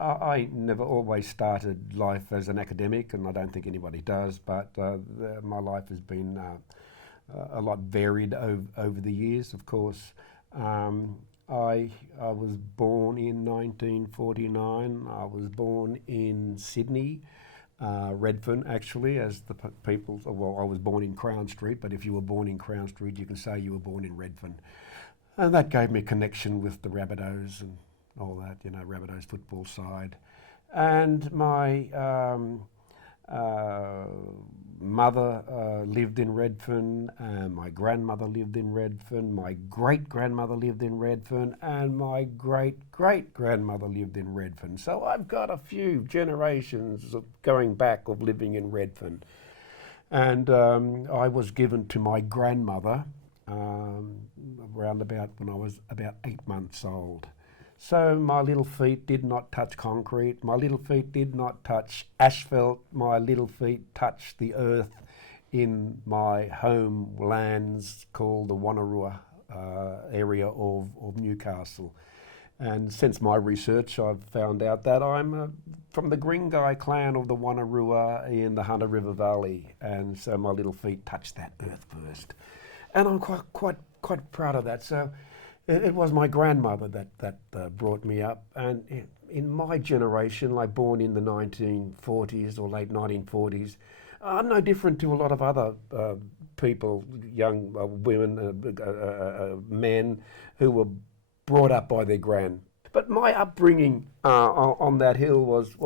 I never always started life as an academic, and I don't think anybody does, but my life has been a lot varied over the years, of course. I was born in 1949. I was born in Sydney, Redfern actually, as the people, well, I was born in Crown Street, but if you were born in Crown Street, you can say you were born in Redfern. And that gave me a connection with the Rabbitohs and all that, Rabbitohs football side. And my mother lived in Redfern, and my grandmother lived in Redfern, my great-grandmother lived in Redfern, and my great-great-grandmother lived in Redfern. So I've got a few generations of going back of living in Redfern. And I was given to my grandmother around about when I was about 8 months old. So my little feet did not touch concrete, my little feet did not touch asphalt, my little feet touched the earth in my homelands called the Wonnarua area of Newcastle. And since my research, I've found out that I'm from the Gringai clan of the Wonnarua in the Hunter River Valley, and so my little feet touched that earth first. And I'm quite proud of that. So it was my grandmother that brought me up, and in my generation, like born in the 1940s or late 1940s, I'm no different to a lot of other people, young women, men who were brought up by their gran. But my upbringing on that hill was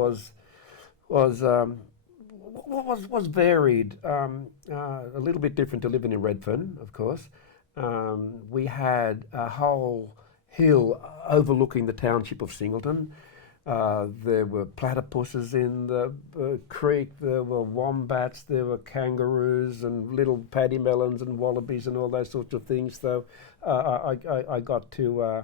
varied, a little bit different to living in Redfern, of course. We had a whole hill overlooking the township of Singleton. There were platypuses in the creek, there were wombats, there were kangaroos and little paddy melons and wallabies and all those sorts of things. So I got to,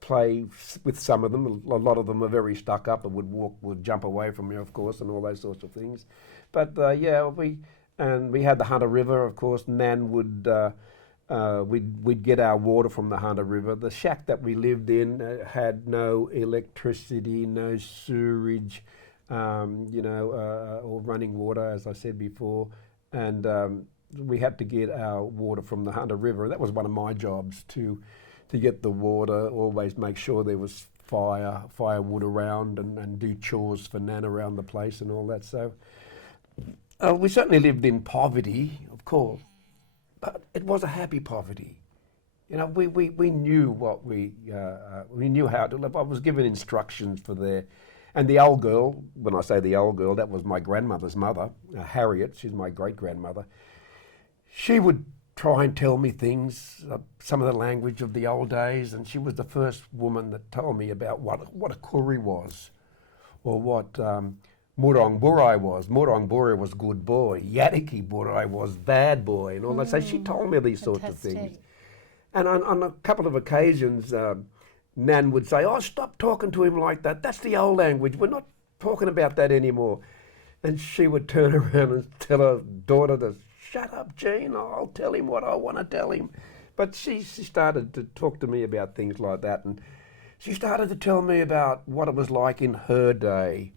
play with some of them. A lot of them were very stuck up and would jump away from me, of course, and all those sorts of things. But we had the Hunter River, of course. Nan would, we'd get our water from the Hunter River. The shack that we lived in had no electricity, no sewerage, or running water, as I said before. And we had to get our water from the Hunter River. That was one of my jobs, to get the water, always make sure there was firewood around, and do chores for Nan around the place and all that. So we certainly lived in poverty, of course, but it was a happy poverty. We knew what we knew how to live. I was given instructions for there. And the old girl, when I say the old girl, that was my grandmother's mother, Harriet. She's my great-grandmother. She would try and tell me things, some of the language of the old days, and she was the first woman that told me about what a kuri was, or what Murong Burai was. Murong Burai was good boy, Yadiki Burai was bad boy, and all that. So she told me these sorts of things. And on a couple of occasions, Nan would say, "Oh, stop talking to him like that. That's the old language. We're not talking about that anymore." And she would turn around and tell her daughter to, "Shut up, Jean, I'll tell him what I want to tell him." But she started to talk to me about things like that, and she started to tell me about what it was like in her day,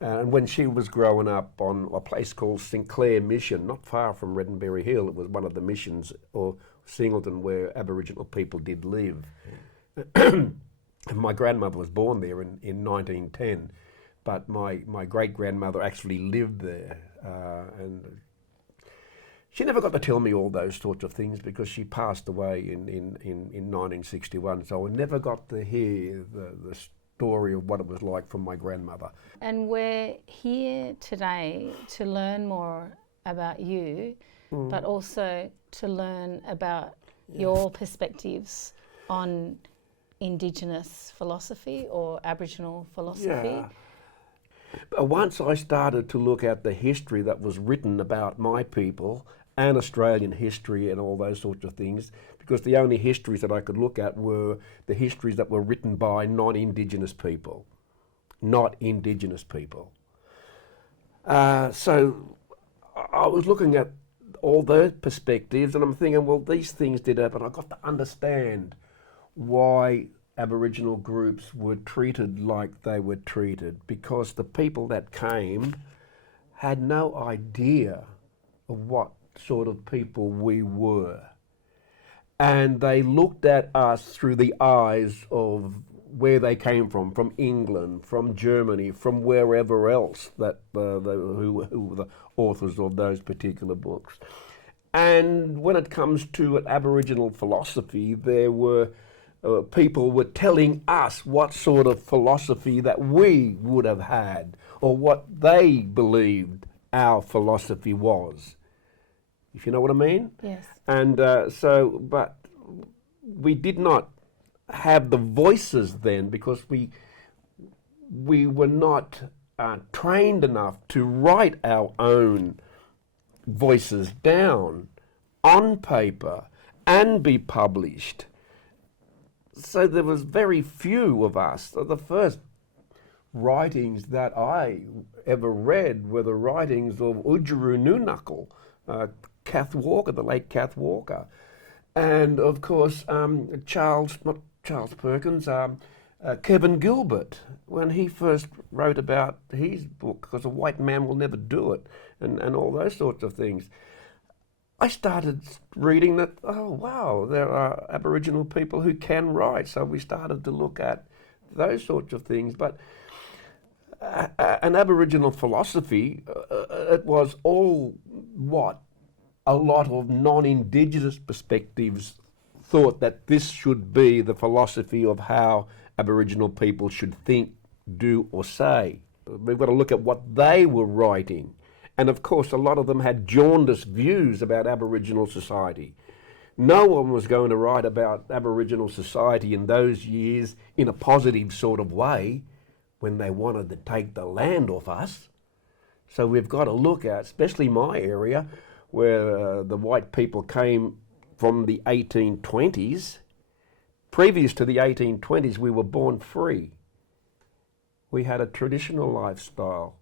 and when she was growing up on a place called St Clair Mission, not far from Reddenberry Hill. It was one of the missions, or Singleton, where Aboriginal people did live. My grandmother was born there in 1910, but my great-grandmother actually lived there, and she never got to tell me all those sorts of things because she passed away in 1961, so I never got to hear the story of what it was like from my grandmother. And we're here today to learn more about you, but also to learn about your perspectives on Indigenous philosophy or Aboriginal philosophy. Yeah. But once I started to look at the history that was written about my people and Australian history and all those sorts of things, because the only histories that I could look at were the histories that were written by non-Indigenous people. So I was looking at all those perspectives, and I'm thinking, well, these things did happen. I got to understand why Aboriginal groups were treated like they were treated, because the people that came had no idea of what sort of people we were. And they looked at us through the eyes of where they came from England, from Germany, from wherever else that who were the authors of those particular books. And when it comes to an Aboriginal philosophy, there were people were telling us what sort of philosophy that we would have had, or what they believed our philosophy was. If you know what I mean? Yes. And but we did not have the voices then, because we were not trained enough to write our own voices down on paper and be published. So there was very few of us. The first writings that I ever read were the writings of Wonnarua Nation, Kath Walker, the late Kath Walker, and of course Charles Perkins, Kevin Gilbert, when he first wrote about his book, Because a White Man Will Never Do It, and all those sorts of things. I started reading that, oh wow, there are Aboriginal people who can write, so we started to look at those sorts of things. But an Aboriginal philosophy, it was all what a lot of non-Indigenous perspectives thought that this should be the philosophy of how Aboriginal people should think, do or say. We've got to look at what they were writing. And of course, a lot of them had jaundiced views about Aboriginal society. No one was going to write about Aboriginal society in those years in a positive sort of way when they wanted to take the land off us. So we've got to look at, especially my area, where the white people came from the 1820s. Previous to the 1820s, we were born free. We had a traditional lifestyle.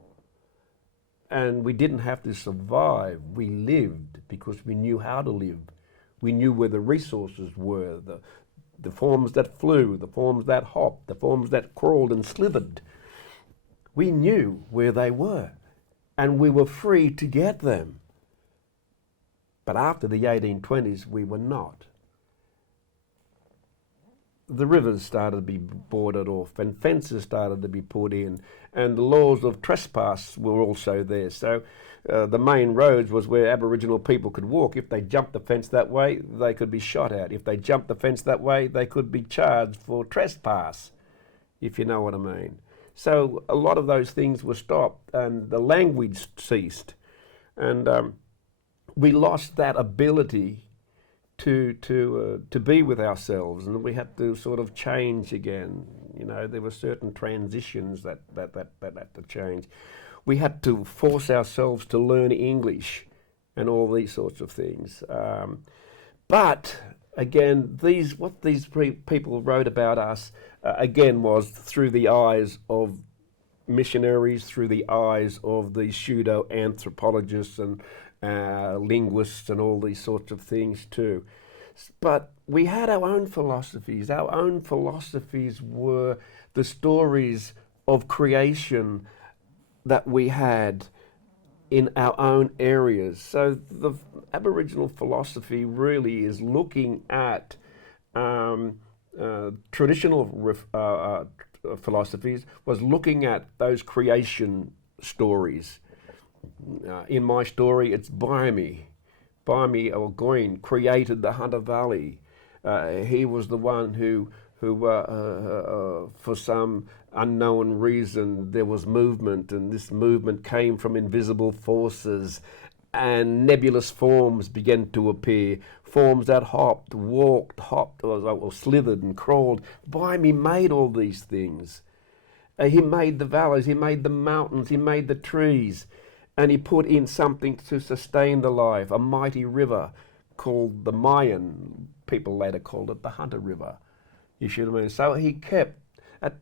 And we didn't have to survive. We lived because we knew how to live. We knew where the resources were, the forms that flew, the forms that hopped, the forms that crawled and slithered. We knew where they were, and we were free to get them. But after the 1820s, we were not. The rivers started to be boarded off, and fences started to be put in, and the laws of trespass were also there. So the main roads was where Aboriginal people could walk. If they jumped the fence that way, they could be shot at. If they jumped the fence that way, they could be charged for trespass, if you know what I mean. So a lot of those things were stopped, and the language ceased, and we lost that ability to be with ourselves, and we had to sort of change again. You know, there were certain transitions that had to change. We had to force ourselves to learn English and all these sorts of things. But again, what these people wrote about us again was through the eyes of missionaries, through the eyes of the pseudo-anthropologists and linguists and all these sorts of things too. But we had our own philosophies. Our own philosophies were the stories of creation that we had in our own areas. So the Aboriginal philosophy really is looking at traditional philosophies, was looking at those creation stories. In my story, it's Baimi. Baimi Algoin created the Hunter Valley. He was the one who for some unknown reason, there was movement, and this movement came from invisible forces, and nebulous forms began to appear. Forms that hopped, walked, or slithered and crawled. Baimi made all these things. He made the valleys, he made the mountains, he made the trees. And he put in something to sustain the life, a mighty river called the Mayan. People later called it the Hunter River. You see what I mean? So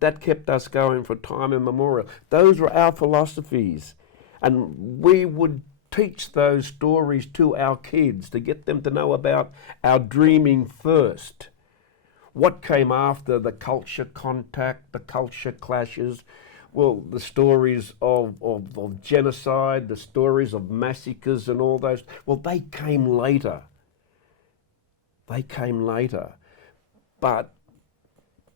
that kept us going for time immemorial. Those were our philosophies. And we would teach those stories to our kids to get them to know about our dreaming first. What came after the culture contact, the culture clashes? Well, the stories of genocide, the stories of massacres and all those, well, they came later. They came later. But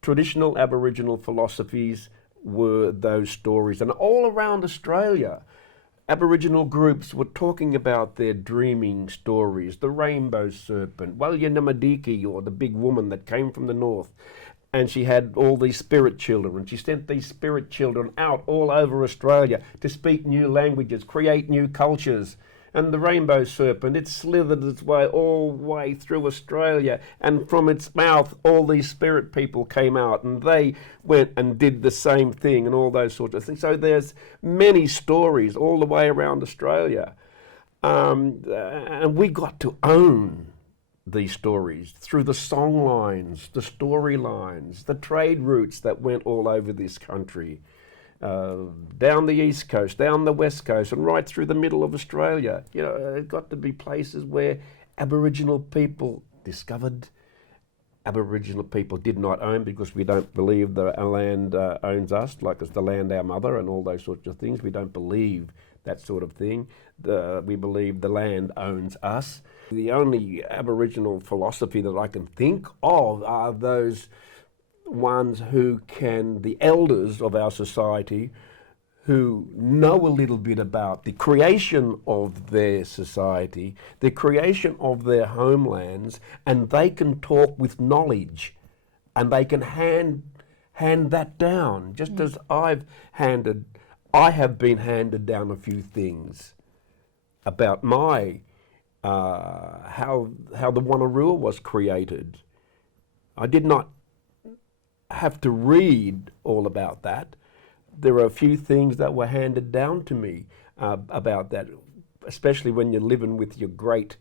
traditional Aboriginal philosophies were those stories. And all around Australia, Aboriginal groups were talking about their dreaming stories, the rainbow serpent, Walyanamadiki, or the big woman that came from the north. And she had all these spirit children, and she sent these spirit children out all over Australia to speak new languages, create new cultures. And the rainbow serpent, it slithered its way all the way through Australia, and from its mouth all these spirit people came out, and they went and did the same thing and all those sorts of things. So there's many stories all the way around Australia. And we got to own these stories through the song lines, the storylines, the trade routes that went all over this country. Down the east coast, down the west coast, and right through the middle of Australia. You know, it got to be places where Aboriginal people discovered, Aboriginal people did not own, because we don't believe the land owns us, like it's the land our mother and all those sorts of things. We don't believe that sort of thing. We believe the land owns us. The only Aboriginal philosophy that I can think of are those ones who can, the elders of our society, who know a little bit about the creation of their society, the creation of their homelands, and they can talk with knowledge, and they can hand that down, just as I have been handed down a few things about my how the Wonnarua was created. I did not have to read all about that. There are a few things that were handed down to me about that, especially when you're living with your great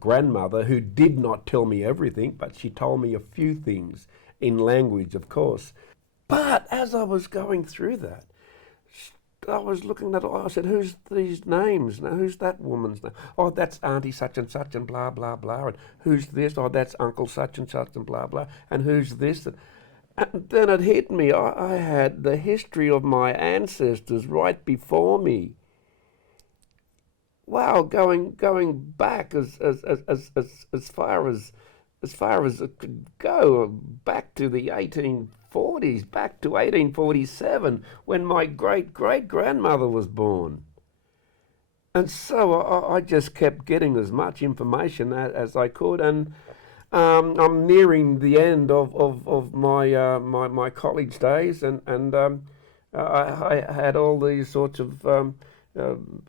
grandmother, who did not tell me everything, but she told me a few things in language, of course. But as I was going through that, I was looking at it, I said, who's these names? Now, who's that woman's name? Oh, that's Auntie such and blah, blah, blah. And who's this? Oh, that's Uncle such and blah, blah. And who's this? And then it hit me. I had the history of my ancestors right before me. Wow, going back as far as it could go, back to the 1840s, back to 1847, when my great-great-grandmother was born. And so I just kept getting as much information as I could, and I'm nearing the end of my college days, and I had all these sorts of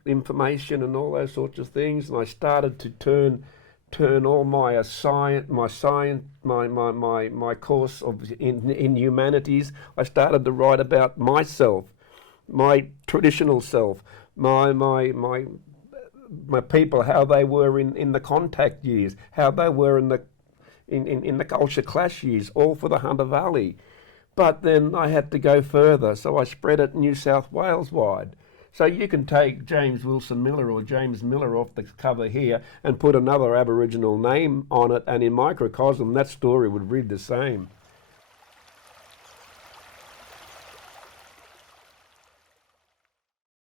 information and all those sorts of things, and I started to turn all my course in humanities. I started to write about myself, my traditional self, my people, how they were in the contact years, how they were in the culture clash years, all for the Hunter Valley. But then I had to go further, so I spread it New South Wales wide. So you can take James Wilson Miller or James Miller off the cover here and put another Aboriginal name on it, and in microcosm that story would read the same.